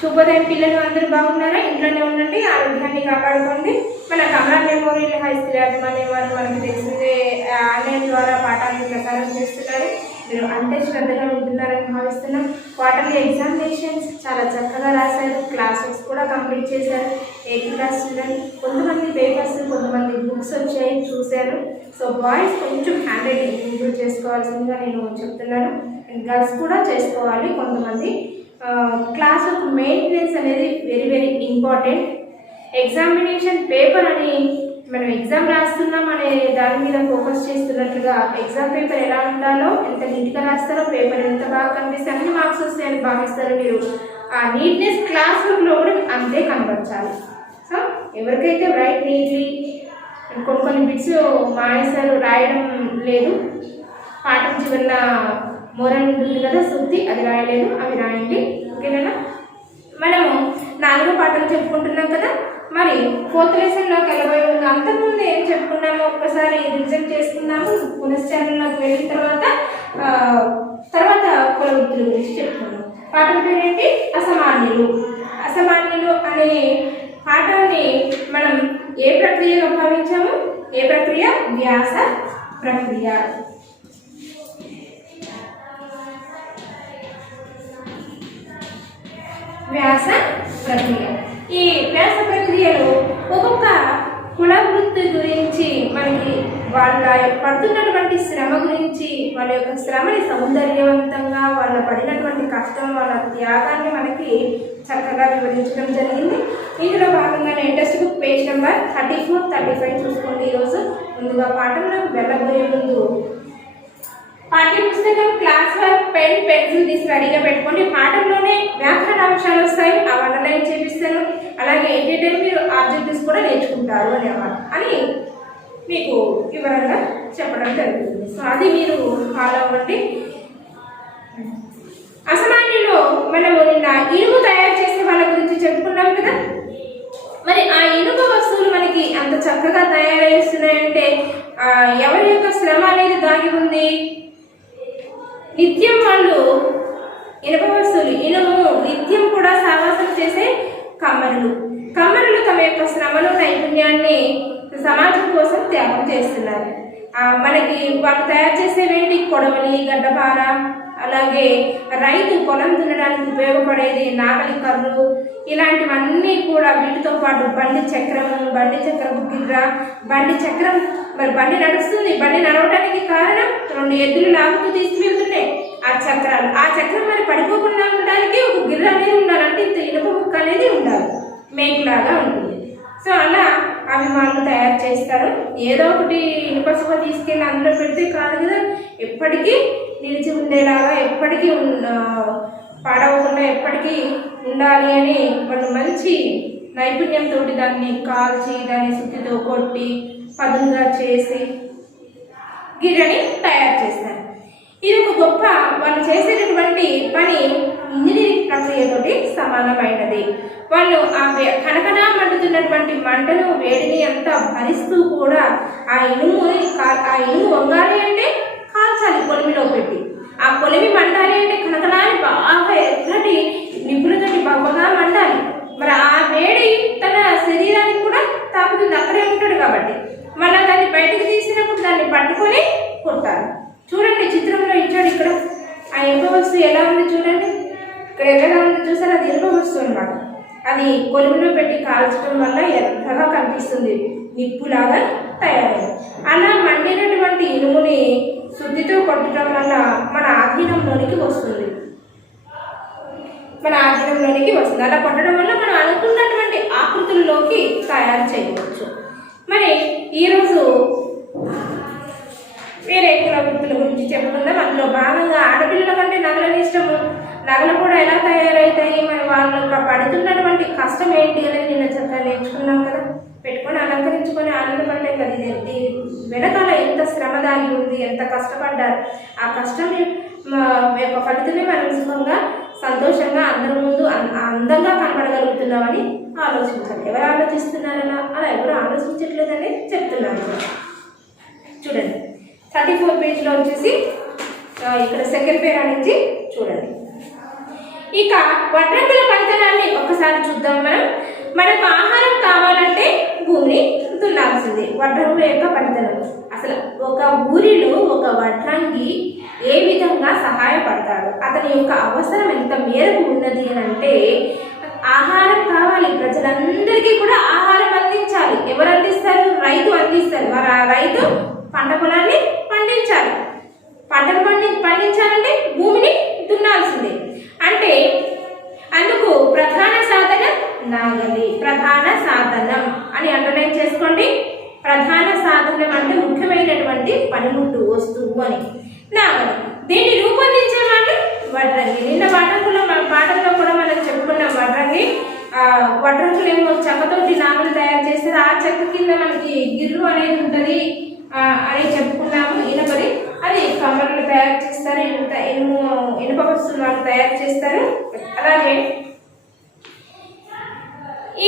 శుభోదయం పిల్లలు, అందరూ బాగున్నారా? ఇంట్లోనే ఉండండి, ఆరోగ్యాన్ని కాపాడుకోండి. మన కమలా మెమోరియల్ హై స్కూల్ యాజమాన్యం వారు మనకు తెలిసిందే ఆన్లైన్ ద్వారా పాఠాలను ప్రసారం చేస్తున్నారు. మీరు అంటే శ్రద్ధగా ఉంటున్నారని భావిస్తున్నాం. క్వార్టర్లీ ఎగ్జామినేషన్స్ చాలా చక్కగా రాశారు, క్లాసెస్ కూడా కంప్లీట్ చేశారు. 8th క్లాస్ స్టూడెంట్, కొంతమంది పేపర్స్, కొంతమంది బుక్స్ వచ్చాయి చూశారు. సో బాయ్స్ కొంచెం హ్యాండ్ రైటింగ్ ఇంప్రూవ్ చేసుకోవాల్సిందిగా నేను చెప్తున్నాను. గర్ల్స్ కూడా చేసుకోవాలి. కొంతమంది క్లాస్ మెయింటెనెన్స్ అనేది very very important. Examination paper అని మనం ఎగ్జామ్ రాస్తున్నాం అనే దాని మీద ఫోకస్ చేస్తున్నట్లుగా ఎగ్జామ్ పేపర్ ఎలా ఉండాలో, ఎంత నీట్గా రాస్తారో, పేపర్ ఎంత బాగా కనిపిస్తే అన్ని మార్క్స్ వస్తాయని భావిస్తారు మీరు. ఆ నీట్నెస్ క్లాస్ రూమ్లో కూడా అంతే కనబరచాలి. సో ఎవరికైతే రైట్ నీట్లీ కొన్ని బిట్స్ మానేశారు, రాయడం లేదు, పాఠం చివరిన మోరల్ ఉంటుంది కదా శుద్ధి, అది రాయలేదు, అవి రాయండి. ఓకేనా? మనము 4వ పాఠం చెప్పుకుంటున్నాం కదా. మరి 4th లెసన్లోకి వెళ్ళబోయే ముందు అంతకుముందు ఏం చెప్పుకున్నామో ఒక్కసారి రివిజన్ చేసుకున్నాము. పునశ్చరణలోకి వెళ్ళిన తర్వాత కుల వృత్తుల గురించి చెప్పుకున్నాం. పాఠం పేరేంటి? అసామాన్యులు. అసామాన్యులు అనే పాఠాన్ని మనం ఏ ప్రక్రియగా భావించాము? ఏ ప్రక్రియ? వ్యాస ప్రక్రియ. వ్యాస ప్రక్రియ. ఈ వ్యాస ప్రక్రియలో ఒక్కొక్క కుల వృత్తి గురించి మనకి వాళ్ళ పడుతున్నటువంటి శ్రమ గురించి, వాళ్ళ యొక్క శ్రమని సౌందర్యవంతంగా, వాళ్ళ పడినటువంటి కష్టం, వాళ్ళ త్యాగాన్ని మనకి చక్కగా వివరించడం జరిగింది. ఇందులో భాగంగానే టెక్స్ట్ బుక్ పేజ్ నెంబర్ 34, 35 చూసుకోండి. ఈరోజు ముందుగా పాఠంలోకి వెళ్ళబోయే ముందు పాఠ్య పుస్తకం, క్లాస్ వర్క్, పెన్, పెన్సిల్ తీసి రెడీగా పెట్టుకోండి. పాఠంలోనే వ్యాకరణ అంశాలు వస్తాయి, అవి అండర్లైన్ చేపిస్తాను. అలాగే ఏంటంటే మీరు ఆబ్జెక్టివ్స్ కూడా నేర్చుకుంటారు అని మీకు వివరంగా చెప్పడం జరుగుతుంది. సో అది మీరు ఫాలో అవ్వండి. అసామాన్యులో మనము నిన్న ఇనుము తయారు చేసే వాళ్ళ గురించి చెప్పుకున్నాం కదా. మరి ఆ ఇనుప వస్తువులు మనకి అంత చక్కగా తయారవుతున్నాయంటే ఎవరి యొక్క శ్రమ అనేది దాగి ఉంది? నిత్యం వాళ్ళు ఇనుప వస్తువులు, ఇనుము నిత్యం కూడా సావాసం చేసే కమ్మరులు తమ యొక్క శ్రమను, నైపుణ్యాన్ని సమాజం కోసం త్యాగం చేస్తున్నారు. మనకి వాళ్ళు తయారు చేసేవేంటి? కొడవలి, గడ్డపార, అలాగే రైతు పొలం దున్నడానికి ఉపయోగపడేది నాగలి కర్రు, ఇలాంటివన్నీ కూడా. వీటితో పాటు బండి చక్రము గిర్ర, బండి చక్రం, మరి బండి నడుస్తుంది, బండి నడవడానికి కారణం 2 ఎద్దులు లాగుతూ తీసుకువెళ్తున్నాయి ఆ చక్రాలు. ఆ చక్రం మరి పడిపోకుండా ఉండడానికి ఒక గిర్ర అనేది ఉండాలంటే ఇంత ఇనుప ముక్క అనేది ఉండాలి, మేకులాగా ఉంటుంది. సో అలా అవి వాళ్ళు తయారు చేస్తారు. ఏదో ఒకటి ఇనుప సుఖ తీసుకెళ్ళి అందులో పెడితే కాదు కదా, ఎప్పటికీ నిలిచి ఉండేలాగా, ఎప్పటికీ పాడవకుండా ఎప్పటికీ ఉండాలి అని వాళ్ళు మంచి నైపుణ్యంతో దాన్ని కాల్చి, దాన్ని సుత్తితో కొట్టి, పదునుగా చేసి గిర్రని తయారు చేస్తారు. ఇది ఒక గొప్ప, వాళ్ళు చేసేటటువంటి పని ఇంజనీరింగ్ ప్రక్రియతోటి సమానమైనది. వాళ్ళు ఆ కనకనా మండుతున్నటువంటి మంటను, వేడిని అంతా భరిస్తూ కూడా ఆ ఇనుము వంగాలి అంటే కాల్చాలి కొలిమిలో పెట్టి. ఆ కొలిమి మండాలి అంటే కనకనాన్ని బాగా ఎర్రటి నిపుణులతోటి బాగా మండాలి. మరి ఆ వేడి తన శరీరానికి కూడా తాకుతుంది, అక్కడే ఉంటాడు కాబట్టి. మళ్ళీ దాన్ని బయటకు తీసినప్పుడు దాన్ని పట్టుకొని కొట్టాలి. చూడండి, చిత్రంలో ఇచ్చాడు ఇక్కడ. ఆ ఇనుప వస్తువు ఎలా ఉంది చూడండి, ఇక్కడ ఎలా ఉంది చూసారు? అది ఇనుప వస్తువు అనమాట. అది కొలుములో పెట్టి కాల్చడం వల్ల ఎర్రగా కనిపిస్తుంది, నిప్పులాగా తయారైంది. అలా మండినటువంటి ఇనుముని శుద్ధితో కొట్టడం వల్ల మన ఆధీనంలోనికి వస్తుంది. అలా కొట్టడం వల్ల మనం అనుకున్నటువంటి ఆకృతుల్లోకి తయారు చేయవచ్చు. మరి ఈరోజు వేరే కుల వృత్తుల గురించి చెప్పుకుందాం. అందులో భాగంగా ఆడపిల్లల కంటే నగలని ఇష్టము, నగలు కూడా ఎలా తయారవుతాయి, మరి వాళ్ళు పడుతున్నటువంటి కష్టం ఏంటి అనేది నిన్న చక్కగా నేర్చుకున్నాం కదా. పెట్టుకొని అలంకరించుకొని ఆనందపడలేం కదా. ఇది వెనకాల ఎంత శ్రమ దాగి ఉంది, ఎంత కష్టపడ్డారు. ఆ కష్టం యొక్క ఫలితమే మనం సుఖంగా, సంతోషంగా అందరి ముందు అందంగా కనపడగలుగుతున్నామని ఆలోచించాలి. ఎవరు ఆలోచిస్తున్నారన్నా అలా ఎవరు ఆలోచించట్లేదని చెప్తున్నారు. చూడండి 34 పేజ్లో వచ్చేసి ఇక్కడ సెకండ్ పేరా నుంచి చూడండి. ఇక వడ్రంగుల పనితనాన్ని ఒకసారి చూద్దాం. మనకు ఆహారం కావాలంటే భూమిని దున్నాల్సిందే. వడ్రంగుల యొక్క పనితనం అసలు ఒక ఊరిలో ఒక వడ్రంగి ఏ విధంగా సహాయపడతాడు, అతని యొక్క అవసరం ఎంత మేరకు ఉన్నది అని అంటే, ఆహారం కావాలి, ప్రజలందరికీ కూడా ఆహారం అందించాలి. ఎవరు అందిస్తారు? రైతు అందిస్తారు. మరి ఆ రైతు పంట పొలాన్ని పండించాలి. పంటను పండించాలంటే భూమిని దున్నాల్సిందే. అంటే అందుకు ప్రధాన సాధన నాగలి. ప్రధాన సాధనం అని అండర్లైన్ చేసుకోండి. ప్రధాన సాధనం అంటే ముఖ్యమైనటువంటి పనిముట్టు వస్తువు అని నాగలి. దీన్ని రూపొందించే వాళ్ళు వడ్రంగి. నిన్న పాఠంలో కూడా మనం చెప్పుకున్నాం వడ్రంగులు ఏమో చెక్కతోటి నాగలు తయారు చేస్తారు. ఆ చెక్క కింద మనకి గిర్రు అనేది ఉంటుంది అని చెప్పుకున్నాము. ఇనపది అది కమ్మర్లు తయారు చేస్తారు, ఇనుప వస్తువులు వాళ్ళు తయారు చేస్తారు. అలాగే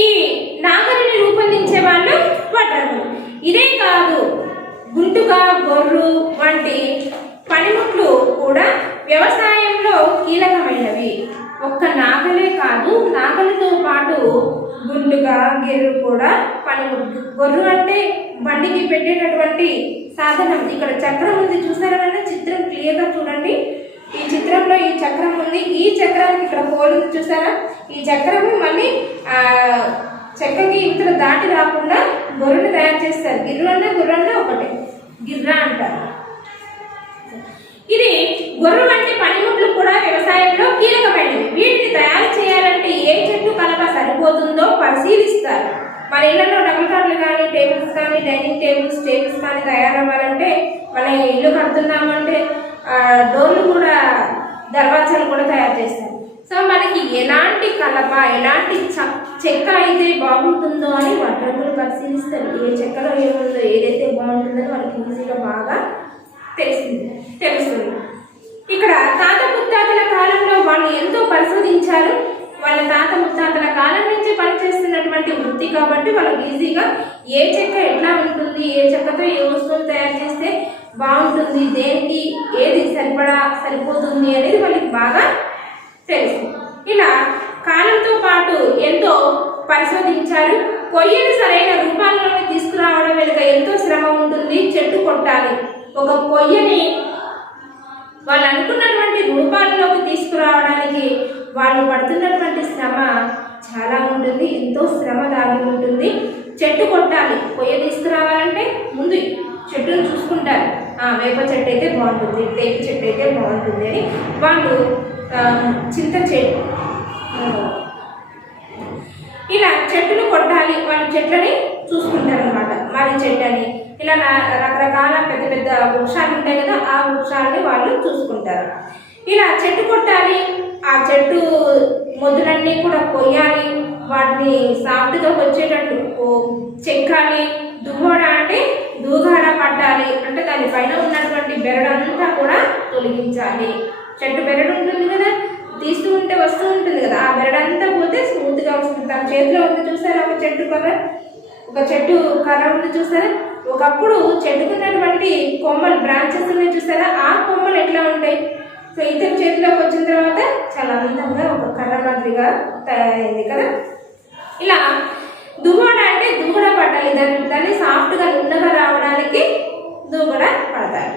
ఈ నాగలిని రూపొందించే వాళ్ళు వడ్రంగులు. ఇదే కాదు, గుంటుక, గొర్రు వంటి పనిముట్లు కూడా వ్యవసాయంలో కీలకమైనవి. ఒక్క నాగలే కాదు, నాగలితో పాటు గుంటుక, గెర్రు కూడా పనిముట్లు. గొర్రు అంటే బండికి పెట్టేటటువంటి సాధనం. ఇక్కడ చక్రం ఉంది, చూసారా? చిత్రం క్లియర్గా చూడండి. ఈ చిత్రంలో ఈ చక్రం ఉంది. ఈ చక్రానికి ఇక్కడ హోల్ ఉంది, చూసారా? ఈ చక్రము మళ్ళీ చెక్కకి ఇతర దాటి రాకుండా గొర్రెని తయారు చేస్తారు. గుర్రన్నా ఒకటే, గిర్రా అంటారు. ఇది గొర్రె వంటి పనిముట్లు కూడా వ్యవసాయంలో కీలకమైనవి. వీటిని తయారు చేయాలంటే ఏ చెట్టు కలప సరిపోతుందో పరిశీలిస్తారు. మన ఇళ్లలో డబుల్ కార్లు కానీ, టేబుల్స్ కానీ, డైనింగ్ టేబుల్స్ కానీ తయారవ్వాలంటే, మన ఇల్లు కడుతున్నామంటే డోర్లు కూడా, దర్వాజాలు కూడా తయారు చేస్తారు. సో మనకి ఎలాంటి కలప, ఎలాంటి చెక్క అయితే బాగుంటుందో అని వడ్రంగులు పరిశీలిస్తారు. ఏ చెక్కలో ఏముందో, ఏదైతే బాగుంటుందో వాళ్ళకి ఈజీగా బాగా తెలుస్తుంది. ఇక్కడ తాత ముత్తాతల కాలంలో వాళ్ళు ఎంతో పరిశోధించారు. వాళ్ళ తాత ముత్తాతల కాలం నుంచి పనిచేస్తున్నటువంటి వృత్తి కాబట్టి వాళ్ళకి ఈజీగా ఏ చెక్క ఎట్లా ఉంటుంది, ఏ చెక్కతో ఏ వస్తువులు తయారు చేస్తే బాగుంటుంది, దేనికి ఏది సరిపోతుంది అనేది వాళ్ళకి బాగా తెలుసు. ఇలా కాలంతో పాటు ఎంతో పరిశోధించారు. కొయ్యను సరైన రూపాల్లోకి తీసుకురావడం వెనుక ఎంతో శ్రమ ఉంటుంది. చెట్టు కొట్టాలి. ఒక కొయ్యని వాళ్ళు అనుకున్నటువంటి రూపాల్లోకి తీసుకురావడానికి వాళ్ళు పడుతున్నటువంటి శ్రమ చాలా ఉంటుంది. ఎంతో శ్రమ దాగి ఉంటుంది. చెట్టు కొట్టాలి. కొయ్య తీసుకురావాలంటే ముందు చెట్టును చూసుకుంటారు. వేప చెట్టు అయితే బాగుంటుంది, తేకి చెట్టు అయితే బాగుంటుంది అని వాళ్ళు చింత చెట్టు ఇలా చెట్టును కొట్టాలి. వాళ్ళు చెట్లని చూసుకుంటారు అనమాట. మరి చెట్టు అని ఇలా రకరకాల పెద్ద పెద్ద వృక్షాలు ఉంటాయి కదా, ఆ వృక్షాలని వాళ్ళు చూసుకుంటారు. ఇలా చెట్టు కొట్టాలి. ఆ చెట్టు మొదలన్నీ కూడా కొయ్యాలి. వాటిని సాఫ్ట్గా వచ్చేటట్టు చెక్కాలి. దువ్వడ అంటే దూగాడ పట్టాలి. అంటే దానిపైన ఉన్నటువంటి బెరడంతా కూడా తొలగించాలి. చెట్టు బెరడు ఉంటుంది కదా, తీస్తూ ఉంటే వస్తూ ఉంటుంది కదా, ఆ బెరడంతా పోతే స్మూత్గా వస్తుంది. తన చేతిలో ఉంది, చూసారా? ఒక చెట్టు కర్ర ఉంది, చూసారా? ఒకప్పుడు చెట్టుకున్నటువంటి కొమ్మలు, బ్రాంచెస్ ఉన్నాయి, చూసారా? ఆ కొమ్మలు ఎట్లా ఉంటాయి? సో ఇతని చేతిలోకి వచ్చిన తర్వాత చాలా అందంగా ఒక కర్ర మాదిరిగా తయారైంది కదా. ఇలా దువ్వడ అంటే దూగడ పట్టాలి. దాన్ని సాఫ్ట్గా నున్నగా రావడానికి దూగడ పడతారు.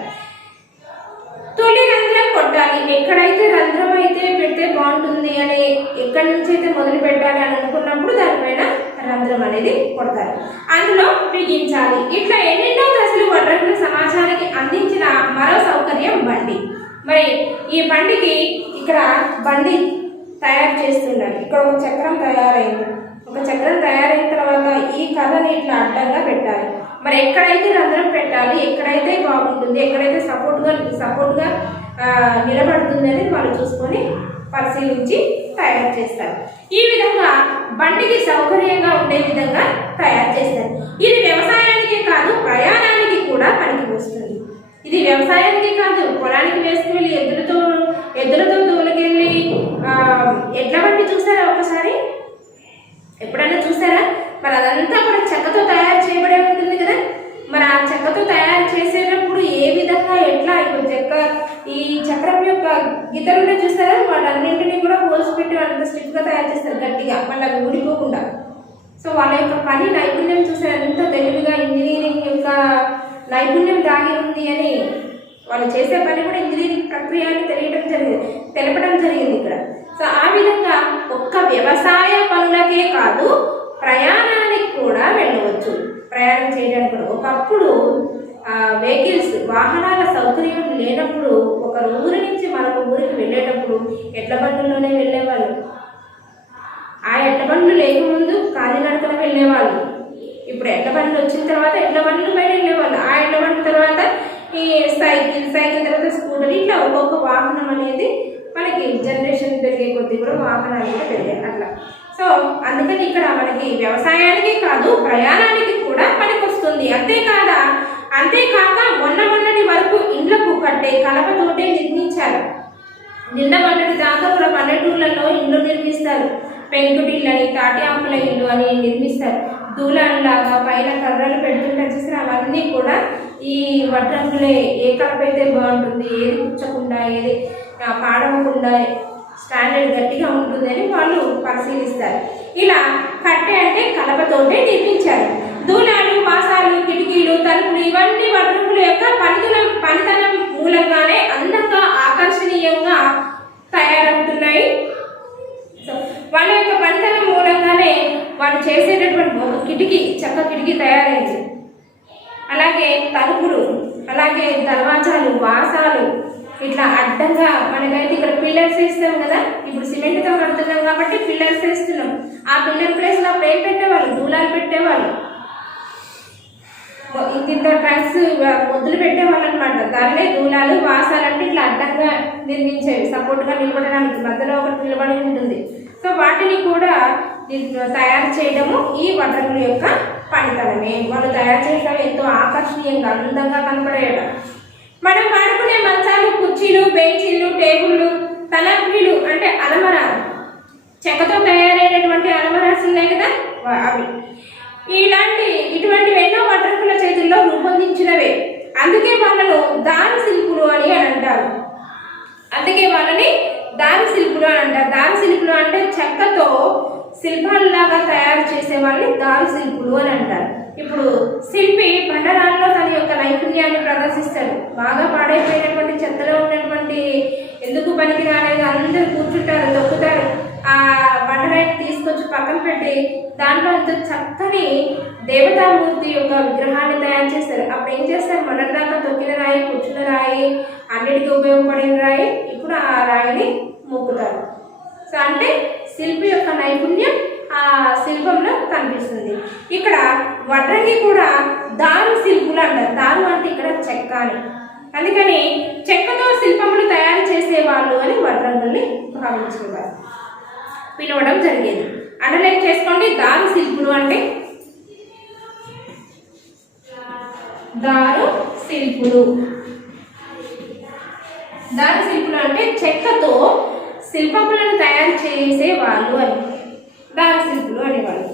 తొలి రంధ్రం కొట్టాలి. ఎక్కడైతే రంధ్రం అయితే పెడితే బాగుంటుంది అని, ఎక్కడి నుంచి అయితే మొదలు పెట్టాలి అని అనుకున్నప్పుడు దానిపైన రంధ్రం అనేది కొడతారు. అందులో బిగించాలి. ఇట్లా ఎన్నెన్నో దశలు వడ్రంగుల సమాజానికి అందించిన మరో సౌకర్యం బండి. మరి ఈ బండికి ఇక్కడ బండి తయారు చేస్తున్నారు. ఇక్కడ ఒక చక్రం తయారైంది. ఒక చక్రం తయారైన తర్వాత ఈ కర్రని ఇట్లా అడ్డంగా పెట్టాలి. మరి ఎక్కడైతే రంధ్రం పెట్టాలి, ఎక్కడైతే బాగుంటుంది, ఎక్కడైతే సపోర్ట్గా నిలబడుతుంది అనేది వాళ్ళు చూసుకొని పరిశీలించి తయారు చేస్తారు. ఈ విధంగా బండికి సౌకర్యంగా ఉండే విధంగా తయారు చేస్తారు. ఇది వ్యవసాయానికే కాదు, ప్రయాణానికి కూడా పనికి వస్తుంది. ఇది వ్యవసాయానికి కాదు, పొలానికి వేసుకుని ఎద్దులతో తోలుకెళ్ళి ఎడ్ల బండి చూసారా? ఒకసారి ఎప్పుడైనా చూసారా? మరి అదంతా కూడా చెక్కతో తయారు చేయబడే ఉంటుంది కదా. మరి ఆ చెక్కతో తయారు చేసేటప్పుడు ఏ విధంగా ఎట్లా ఈ చక్రం యొక్క గీతలునే చూసారా? వాటన్నింటినీ కూడా హోల్స్ పెట్టి అంత స్టిఫ్గా తయారు చేస్తారు గట్టిగా, మళ్ళీ అవి ఊడిపోకుండా. సో వాళ్ళ యొక్క పని నైపుణ్యం చూసే ఎంత తెలివిగా ఇంజనీరింగ్ యొక్క నైపుణ్యం దాగి ఉంది అని, వాళ్ళు చేసే పని కూడా ఇంజనీరింగ్ ప్రక్రియ అని తెలపడం జరిగింది ఇక్కడ. సో ఆ విధంగా ఒక్క వ్యవసాయ పనులకే కాదు, ప్రయాణానికి కూడా వెళ్ళవచ్చు. ప్రయాణం చేయడానికి కూడా ఒకప్పుడు వెహికల్స్, వాహనాల సౌకర్యం లేనప్పుడు ఒక ఊరి నుంచి మరొక ఊరికి వెళ్ళేటప్పుడు ఎడ్ల బండ్లలోనే వెళ్ళేవాళ్ళు. ఆ ఎడ్ల బండ్లు లేకముందు కాలినడకన వెళ్ళేవాళ్ళు. ఇప్పుడు ఎడ్ల బండ్లు వచ్చిన తర్వాత ఎడ్ల బండ్లు పైన వెళ్ళేవాళ్ళు. ఆ ఎడ్ల బండ్ల తర్వాత ఈ సైకిల్ తర్వాత స్కూటర్, ఇట్లా ఒక్కొక్క వాహనం అనేది మనకి జనరేషన్ పెరిగే కొద్దీ కూడా వాహనాలు కూడా పెరిగాయి అట్లా. సో అందుకని ఇక్కడ మనకి వ్యవసాయానికి కాదు, ప్రయాణానికి కూడా పనికి వస్తుంది. అంతేకాక మొన్నటి వరకు ఇండ్లకు కట్టే కలపతోటే నిర్మించారు. మొన్నటి దాకా కూడా పల్లెటూర్లలో ఇల్లు నిర్మిస్తారు. పెంకుటిళ్ళని, తాటి ఆకుల ఇల్లు అని నిర్మిస్తారు. దూలాలాగా పైన కర్రలు పెడుతుంటే చూసిన అవన్నీ కూడా ఈ వడ్రంగులే. ఏ కలప అయితే బాగుంటుంది, ఏది పుచ్చకుండా, ఏది పాడవకుండా స్టాండర్డ్ గట్టిగా ఉంటుంది అని వాళ్ళు పరిశీలిస్తారు. ఇలా కట్టె అంటే కలపతోటే నిర్మించారు. దూలాలు, పాసాలు, కిటికీలు, తలుపులు ఇవన్నీ వడ్రంగుల యొక్క పనితనం మూలంగానే అందంగా ఆకర్షణీయంగా తయారవుతున్నాయి. సో వాళ్ళ యొక్క పనితనం మూలంగానే వాళ్ళు చేసేటటువంటి ఒక చెక్క కిటికీ తయారైంది. అలాగే తలుపులు, అలాగే దర్వాజాలు, వాసాలు ఇట్లా అడ్డంగా మనకైతే ఇక్కడ పిల్లర్స్ వేస్తాం కదా, ఇప్పుడు సిమెంట్తో కడుతున్నాం కాబట్టి పిల్లర్స్ వేస్తున్నాం. ఆ పిల్లర్ ప్లేస్లో అప్పుడు ఏం పెట్టేవాళ్ళు, దూలాలు పెట్టేవాళ్ళు, ఇంత ట్రాక్స్ మొద్దులు పెట్టేవాళ్ళు అనమాట. దానినే దూలాలు, వాసాలు అంటే ఇట్లా అడ్డంగా నిర్మించేవి, సపోర్ట్గా నిలబడడానికి. మధ్యలో ఒకటి నిలబడి ఉంటుంది. సో వాటిని కూడా తయారు చేయడము ఈ వడ్రంగుల యొక్క పనితనమే. వాళ్ళు తయారు చేయడం ఎంతో ఆకర్షణీయంగా, అందంగా కనపడేయడం. మనం వాడుకునే మంచాలు, కుర్చీలు, బెంచీలు, టేబుళ్ళు, తలపీలు అంటే అలమరాలు, చెక్కతో తయారైనటువంటి అలమరాస్ ఉన్నాయి కదా అవి. ఇటువంటివి ఎన్నో వడ్రంగుల చేతుల్లో రూపొందించినవే. అందుకే వాళ్ళను దారు శిల్పులు అని అంటారు. దారు శిల్పులు అంటే చెక్కతో శిల్పాలలాగా తయారు చేసే వాళ్ళని దారు శిల్పులు అని అంటారు. ఇప్పుడు శిల్పి బండరాల్లో తన యొక్క నైపుణ్యాన్ని ప్రదర్శిస్తాడు. బాగా పాడైపోయినటువంటి చెత్తలో ఉన్నటువంటి ఎందుకు పనికి రాలేదు అందరూ కూర్చుంటారు, తొక్కుతారు. ఆ బండరాయిని తీసుకొచ్చి పక్కన పెట్టి దాంట్లో అంత చక్కని దేవతామూర్తి యొక్క విగ్రహాన్ని తయారు చేస్తారు. అప్పుడు ఏం చేస్తారు, మొన్నటిదాకా తొక్కిన రాయి, కూర్చున్న రాయి, అన్నిటికీ ఉపయోగపడిన రాయి, ఇప్పుడు ఆ రాయిని మొక్కుతారు. సో అంటే శిల్పి యొక్క నైపుణ్యం ఆ శిల్పంలో కనిపిస్తుంది. ఇక్కడ వడ్రంగి కూడా దారు శిల్పులు అంటారు. దారు అంటే ఇక్కడ చెక్క అని, అందుకని చెక్కతో శిల్పములు తయారు చేసేవాళ్ళు అని వడ్రంగుల్ని భావించేవారు, పిలవడం జరిగేది. అండర్లైన్ చేసుకోండి. దారు శిల్పులు అంటే దారు శిల్పులు అంటే చెక్కతో శిల్పములను తయారు చేసే వాళ్ళు అని దారు శిల్పులు అనేవాళ్ళు.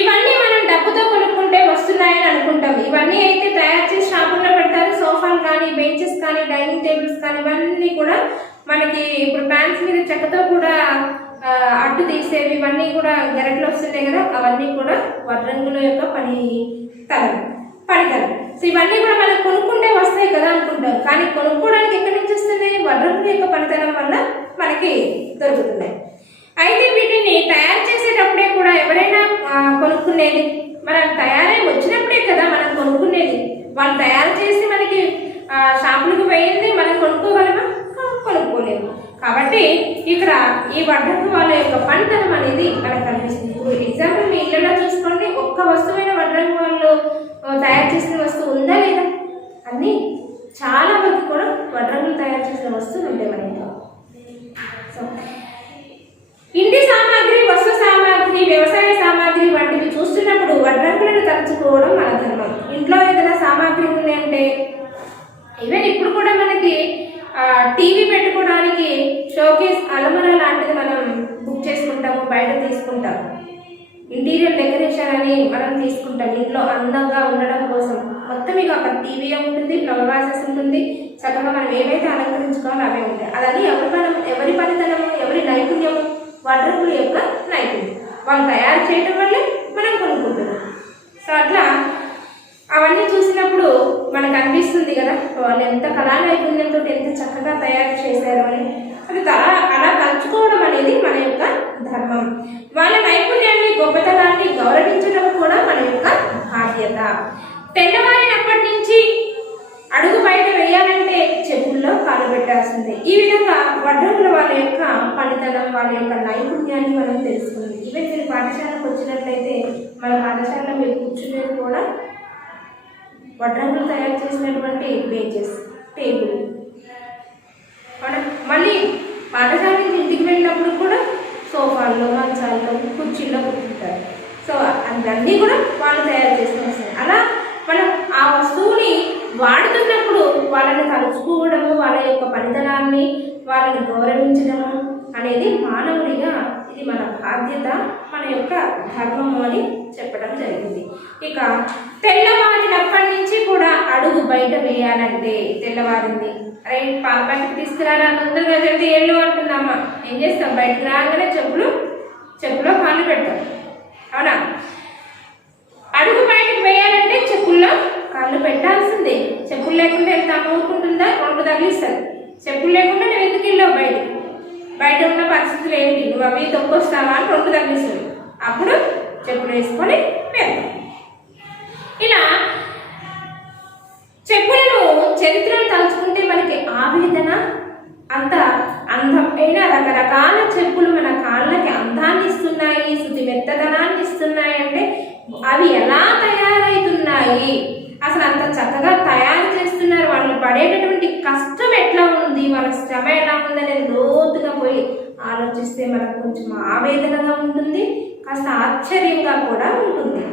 ఇవన్నీ మనం డబ్బుతో కొనుక్కుంటే వస్తున్నాయని అనుకుంటాం. ఇవన్నీ అయితే తయారు చేసి షాపుల్లో పెడతారు. సోఫాలు కానీ, బెంచెస్ కానీ, డైనింగ్ టేబుల్స్ కానీ ఇవన్నీ కూడా మనకి ఇప్పుడు ఫ్యాన్స్ మీద చెక్కతో కూడా అడ్డు తీసేవి, ఇవన్నీ కూడా గెరట్లు వస్తున్నాయి కదా, అవన్నీ కూడా వడ్రంగుల యొక్క పనితనం. సో ఇవన్నీ కూడా మనం కొనుక్కుంటే వస్తాయి కదా అనుకుంటాం, కానీ కొనుక్కోవడానికి ఎక్కడి నుంచి వస్తున్నాయి, వడ్రంగుల యొక్క పనితనం వల్ల మనకి దొరుకుతున్నాయి. అయితే వీటిని తయారు చేసేటప్పుడే కూడా ఎవరైనా కొనుక్కునేది, మనం తయారై వచ్చినప్పుడే కదా మనం కొనుక్కునేది. వాళ్ళు తయారు చేసి మనకి షాపులకు పోయింది మనం కొనుక్కోగలమా, కొనుక్కోలేము. కాబట్టి ఇక్కడ ఈ వడ్రంగు వాళ్ళ యొక్క పనితనం అనేది మనకు కనిపిస్తుంది. ఇప్పుడు ఎగ్జాంపుల్ మీ ఇళ్ళలో చూసుకోండి, ఒక్క వస్తువైన వడ్రంగు వాళ్ళు తయారు చేసిన వస్తువు ఉందా లేదా, అన్నీ చాలా వరకు కూడా వడ్రంగులు తయారు చేసిన వస్తువులు ఉంటాయి మన ఇంట్లో. సో ఇంటి సామాగ్రి, వస్తు సామాగ్రి, వ్యవసాయ సామాగ్రి వంటివి చూస్తున్నప్పుడు వడ్రంగులను తలుచుకోవడం మన ధర్మం. ఇంట్లో ఏదైనా సామాగ్రి ఉన్నాయంటే, ఈవెన్ ఇప్పుడు కూడా మనకి టీవీ పెట్టుకోవడానికి షోకేస్, అలమరా లాంటిది మనం బుక్ చేసుకుంటాము, బయట తీసుకుంటాము. ఇంటీరియర్ డెకరేషన్ అని మనం తీసుకుంటాం ఇంట్లో అందంగా ఉండడం కోసం. మొత్తం ఇక అక్కడ టీవీ ఉంటుంది, ఫ్లవర్ వాసెస్ ఉంటుంది, చక్కగా మనం ఏవైతే అలంకరించుకోవాలో అవే ఉంటాయి. అదని ఎవరి పనితనము, ఎవరి నైపుణ్యము, వడ్రంగుల యొక్క నైపుణ్యం. వాళ్ళు తయారు చేయడం వల్లే మనం కొనుక్కుంటున్నాం. సో అట్లా అవన్నీ చూసినప్పుడు మనకు అనిపిస్తుంది కదా, వాళ్ళు ఎంత కళా నైపుణ్యంతో ఎంత చక్కగా తయారు చేశారు అని. అది అలా తలుచుకోవడం అనేది మన యొక్క ధర్మం. వాళ్ళ నైపుణ్యాన్ని, గొప్పతనాన్ని గౌరవించడం కూడా మన యొక్క బాధ్యత. తెల్లవారినప్పటి నుంచి అడుగు బయట వేయాలంటే చెప్పుల్లో కాలు పెట్టాల్సిందే. ఈ విధంగా వడ్రంగుల వాళ్ళ యొక్క పనితనం, వాళ్ళ యొక్క నైపుణ్యాన్ని మనం తెలుసుకుంది. ఈవెన్ మీరు పాఠశాలకు వచ్చినట్లయితే మన పాఠశాలలో మీరు కూర్చునేది కూడా వడ్రంగులు తయారు చేసినటువంటి బెంచెస్, టేబుల్. మళ్ళీ పాఠశాల నుంచి ఇంటికి వెళ్ళినప్పుడు కూడా సోఫాల్లో, మంచాల్లో, కుర్చీల్లో కూర్చుంటారు. సో అన్నీ కూడా వాళ్ళు తయారు చేసుకుని వస్తారు. అలా మనం ఆ వస్తువుని వాడుతున్నప్పుడు వాళ్ళని కలుసుకోవడము, వాళ్ళ యొక్క పనితనాన్ని, వాళ్ళని గౌరవించడము అనేది మానవుడిగా ఇది మన బాధ్యత, మన యొక్క ధర్మము అని చెప్పడం జరిగింది. ఇక తెల్లవారినప్పటి నుంచి కూడా అడుగు బయట వేయాలంటే, తెల్లవారింది, అరే పాల ప్యాకెట్ తీసుకురారా, తొందరగా జల్దీ ఎల్లు అంటుందమ్మ. ఏం చేస్తాం? బయటకు రాగానే చెప్పులో కాళ్ళు పెడతాం, అవునా? అడుగు బయటకు వేయాలంటే చెప్పుల్లో కాళ్ళు పెట్టాల్సిందే. చెప్పులు లేకుండా ఎంత ఊరుకుంటుందా? రెండు తగిలిస్తుంది. చెప్పులు లేకుండా నువ్వు ఎందుకు వెళ్ళావు బయట ఉన్న పరిస్థితులు ఏంటి, నువ్వు అవి తొక్కొస్తావా అని రెండు తగిలిస్తుంది. అప్పుడు చెప్పులు వేసుకొని వెళ్తాం. ఇలా చెప్పులను చరిత్రను తలుచుకుంటే మనకి ఆవేదన, అంత అందమైన రకరకాల చెప్పులు మన కాళ్ళకి అందాన్ని ఇస్తున్నాయి, శృతి మెత్తదనాన్ని ఇస్తున్నాయి. అంటే అవి ఎలా తయారవుతున్నాయి, అసలు అంత చక్కగా తయారు చేస్తున్నారు, వాళ్ళు పడేటటువంటి కష్టం ఎట్లా ఉంది, వాళ్ళ శ్రమ ఎలా ఉందనేది లోతుగా పోయి ఆలోచిస్తే మనకు కొంచెం ఆవేదనగా ఉంటుంది, కాస్త ఆశ్చర్యంగా కూడా ఉంటుంది.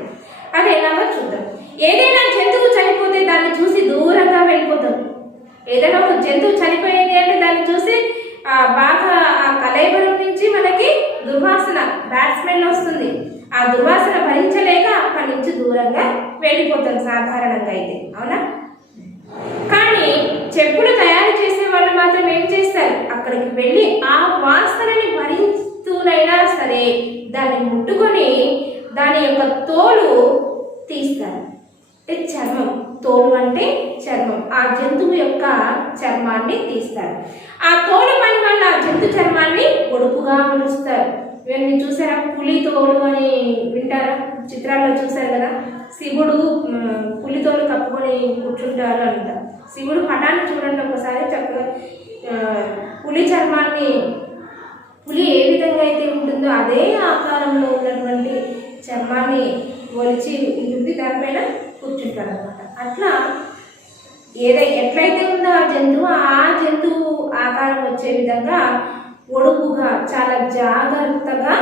అది ఎలాగో చూద్దాం. ఏదైనా జంతువు చనిపోతే దాన్ని చూసి దూరంగా వెళ్ళిపోతాం. ఏదైనా ఒక జంతువు చనిపోయింది అంటే దాన్ని చూసి బాగా ఆ కలేబరం నుంచి మనకి దుర్వాసన, బ్యాడ్ స్మెల్ వస్తుంది. ఆ దుర్వాసన భరించలేక అక్కడి నుంచి దూరంగా వెళ్ళిపోతాం సాధారణంగా అయితే, అవునా? కానీ చెప్పులు తయారు చేసే వాళ్ళు మాత్రం ఏం చేస్తారు? అక్కడికి వెళ్ళి ఆ వాసనని భరిస్తూనైనా సరే దాన్ని ముట్టుకొని దాని యొక్క తోలు తీస్తారు. అంటే చర్మం, తోలు అంటే చర్మం, ఆ జంతువు యొక్క చర్మాన్ని తీస్తారు. ఆ తోలు పని వల్ల ఆ జంతు చర్మాన్ని పొడుపుగా మలుస్తారు. మీరు చూసారా? పులి తోలు అని వింటారా? చిత్రాల్లో చూసారు కదా, శివుడు పులి తోలు కప్పుకొని కూర్చుంటారు అంట. శివుడు పటాన్ని చూడండి ఒకసారి, చక్కగా పులి చర్మాన్ని, పులి ఏ విధంగా అయితే ఉంటుందో అదే ఆకారంలో ఉన్నటువంటి చర్మాన్ని ఒలిచి ఉంటుంది, దానిపైన కూర్చుంటారు అనమాట. అట్లా ఎట్లయితే ఉందో ఆ జంతువు ఆకారం వచ్చే విధంగా ఒడుపుగా చాలా జాగ్రత్తగా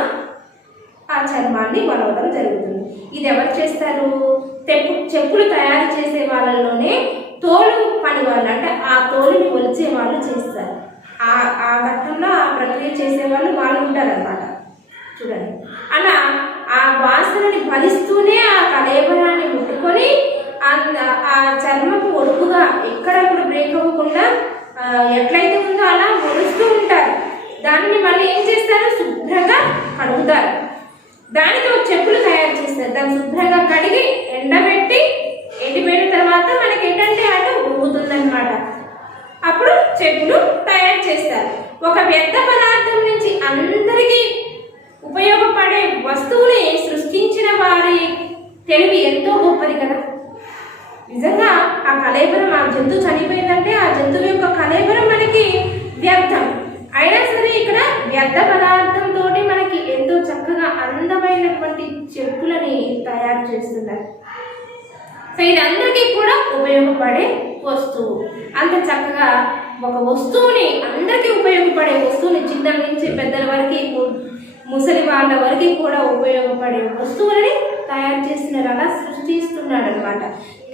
ఆ చర్మాన్ని వలవడం జరుగుతుంది. ఇది ఎవరు చేస్తారు? చెప్పులు తయారు చేసే వాళ్ళలోనే తోలు పని వాళ్ళు, అంటే ఆ తోలుని ఒలిచే వాళ్ళు చేస్తారు. ఆ ఘట్టంలో ఆ ప్రక్రియ చేసేవాళ్ళు వాళ్ళు ఉంటారన్నమాట. చూడండి, అలా ఆ వాసనని భరిస్తూనే ఆ కలేబరాన్ని ముట్టుకొని ఆ చర్మపు ఒడుపుగా ఎక్కడప్పుడు బ్రేక్ అవ్వకుండా ఎట్లయితే ఉందో అలా ఒలుస్తూ ఉంటారు. దాన్ని మళ్ళీ ఏం చేస్తారు? శుభ్రంగా కడుగుతారు. దానితో చెప్పులు తయారు చేస్తారు. దాన్ని శుభ్రంగా కడిగి ఎండబెట్టి, ఎండిపోయిన తర్వాత మనకి ఏంటంటే అటు ఊగుతుందన్నమాట. అప్పుడు చెప్పులు తయారు చేస్తారు. ఒక వ్యర్థ పదార్థం నుంచి అందరికీ ఉపయోగపడే వస్తువుని సృష్టించిన వారి తెలివి ఎంతో గొప్పది కదా. నిజంగా ఆ కలేబరం, ఆ జంతువు చనిపోయిందంటే ఆ జంతువు యొక్క కలేబరం మనకి వ్యర్థం అయినా సరే ఇక్కడ వ్యర్థ పదార్థంతో మనకి ఎంతో చక్కగా అందమైనటువంటి చెప్పులని తయారు చేస్తున్నారు. సో ఇది అందరికీ కూడా ఉపయోగపడే వస్తువు. అంత చక్కగా ఒక వస్తువుని, అందరికీ ఉపయోగపడే వస్తువుని, చిన్న నుంచి పెద్దల వరకు, ముసలి వాళ్ళ వరకు కూడా ఉపయోగపడే వస్తువులని తయారు చేస్తున్నారు. అలా సృష్టిస్తున్నాడు అనమాట.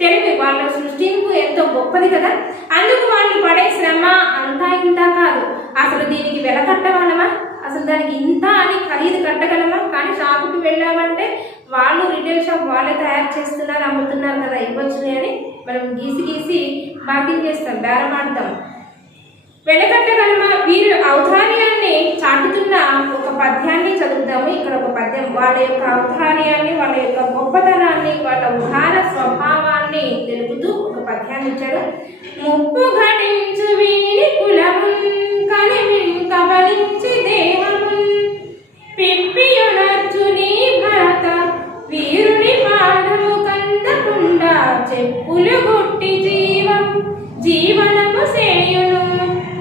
తెలివి, వాళ్ళ సృష్టింపు ఎంతో గొప్పది కదా. అందుకు వాళ్ళు పడే శ్రమ అంతా ఇంత కాదు. అసలు దీనికి వెలకట్టవాలమా? అసలు దానికి ఇంత అని ఖరీదు కట్టగలమా? కానీ షాపుకి వెళ్ళామంటే వాళ్ళు రిటైల్ షాప్ వాళ్ళే తయారు చేస్తున్నారు, అమ్ముతున్నారు కదా, ఇవ్వచ్చునే అని మనం గీసి బార్గెన్ చేస్తాం, బేరమాడతాం. వెలకట్టగలమా? వీరు ఔదార్యాన్ని చాటుతున్న ఒక పద్యాన్ని చదువుతాము. ఇక్కడ ఒక పద్యం వాళ్ళ యొక్క ఔదార్యాన్ని, వాళ్ళ యొక్క గొప్పతనాన్ని, వాళ్ళ ఉదార స్వభావాన్ని తెలుపుతూ ఒక పద్యాన్ని ఇచ్చాడు. ముప్పు ఘటించు వీరి కులమున్ కలిమిన్ కబలించి దేహమున్ పిప్పియునర్చు నీ భరత వీరుని పాదము కందకుండా చెప్పులు గుట్టి జీవనము సేయును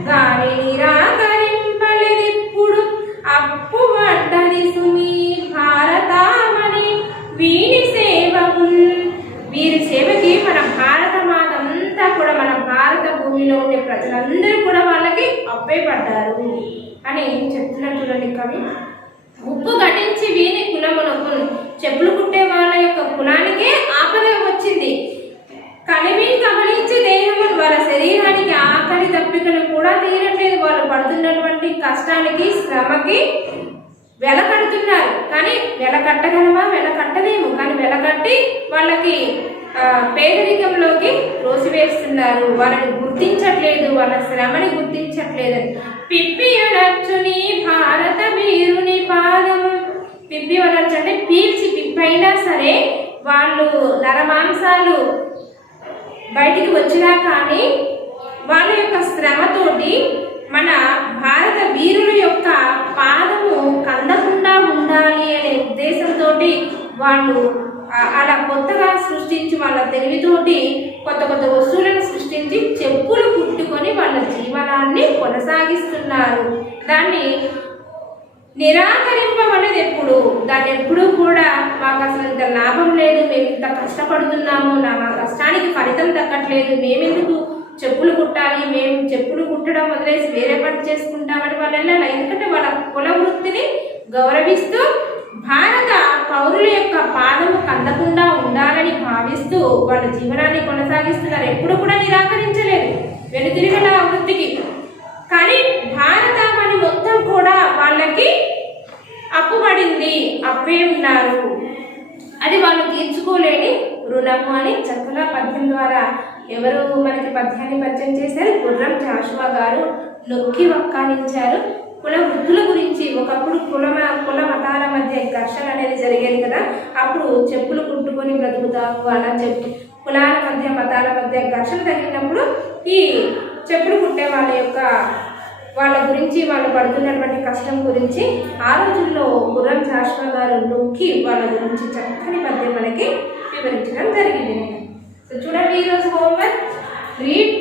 గాని నిరాకరింపలేదిప్పుడు అప్పు వడ్డది సుమీ భారతామని వీరి సేవకు. వీరి సేవకి మన భారత మాతంతా కూడా, మన భారత భూమిలో ఉండే ప్రజలందరూ కూడా వాళ్ళకి అప్పే పడ్డారు అని చెప్తున్నారు చూడండి కవి. ఉప్పు ఘటించి వీరి కులమునకు, చెప్పులు కుట్టే వాళ్ళ యొక్క కులానికే ఆపద వచ్చింది. కలిమిని కబలించి దేహము, వాళ్ళ శరీరానికి ఆకలి దప్పికలు కూడా తీరట్లేదు. వాళ్ళు పడుతున్నటువంటి కష్టానికి, శ్రమకి వెల కడుతున్నారు. కానీ వెల కట్టగలమా? వెల కట్టలేము. కానీ వెల కట్టి వాళ్ళకి పేదరికంలోకి రోసివేస్తున్నారు. వాళ్ళని గుర్తించట్లేదు, వాళ్ళ శ్రమని గుర్తించట్లేదని. పిప్పి అనర్చుని భారత వీరుని పాదము. పిప్పి అనర్చు అంటే పీల్చి, పిప్పైనా సరే వాళ్ళు నరమాంసాలు బయటికి వచ్చినా కానీ వాళ్ళ యొక్క శ్రమతోటి మన భారత వీరుల యొక్క పాదము కందకుండా ఉండాలి అనే ఉద్దేశంతో వాళ్ళు అలా కొత్తగా సృష్టించి, వాళ్ళ తెలివితోటి కొత్త వస్తువులను సృష్టించి చెప్పులు కుట్టుకొని వాళ్ళ జీవనాన్ని కొనసాగిస్తున్నారు. దాన్ని నిరాకరింపమనేది ఎప్పుడు, దాన్ని ఎప్పుడూ కూడా మాకు అసలు ఇంత లాభం లేదు, మేము ఇంత కష్టపడుతున్నాము, మా కష్టానికి ఫలితం దక్కట్లేదు, మేమెందుకు చెప్పులు కుట్టాలి, మేము చెప్పులు కుట్టడం వదిలేసి వేరే పని చేసుకుంటామని వాళ్ళ. ఎందుకంటే వాళ్ళ కుల వృత్తిని గౌరవిస్తూ భారత పౌరుల యొక్క పాదము కందకుండా ఉండాలని భావిస్తూ వాళ్ళ జీవనాన్ని కొనసాగిస్తున్నారు. ఎప్పుడు కూడా నిరాకరించలేదు వెనుతిరిగిన వృత్తికి. కానీ భారతామని మొత్తం కూడా వాళ్ళకి అప్పుబడింది, అప్పే ఉన్నారు, అది వాళ్ళు తీర్చుకోలేని రుణము అని చక్కగా పద్యం ద్వారా ఎవరు మనకి పద్యాన్ని పరిచయం చేశారు? గుర్రం జాషువా గారు నొక్కి వక్కానించారు. కుల వృద్ధుల గురించి. ఒకప్పుడు కుల మతాల మధ్య ఘర్షణ అనేది జరిగేది కదా, అప్పుడు చెప్పులు కుట్టుకొని బ్రతుకుతాము అలా చెప్పి కులాల మధ్య, మతాల మధ్య ఘర్షణ జరిగినప్పుడు ఈ చెప్పులు కుట్టే వాళ్ళ గురించి, వాళ్ళు పడుతున్నటువంటి కష్టం గురించి ఆ రోజుల్లో గుర్రం జాషువా గారు నొక్కి వాళ్ళ గురించి చక్కని పద్యం మనకి వివరించడం జరిగింది. సో చూడండి, ఈరోజు హోంవర్క్ రీడ్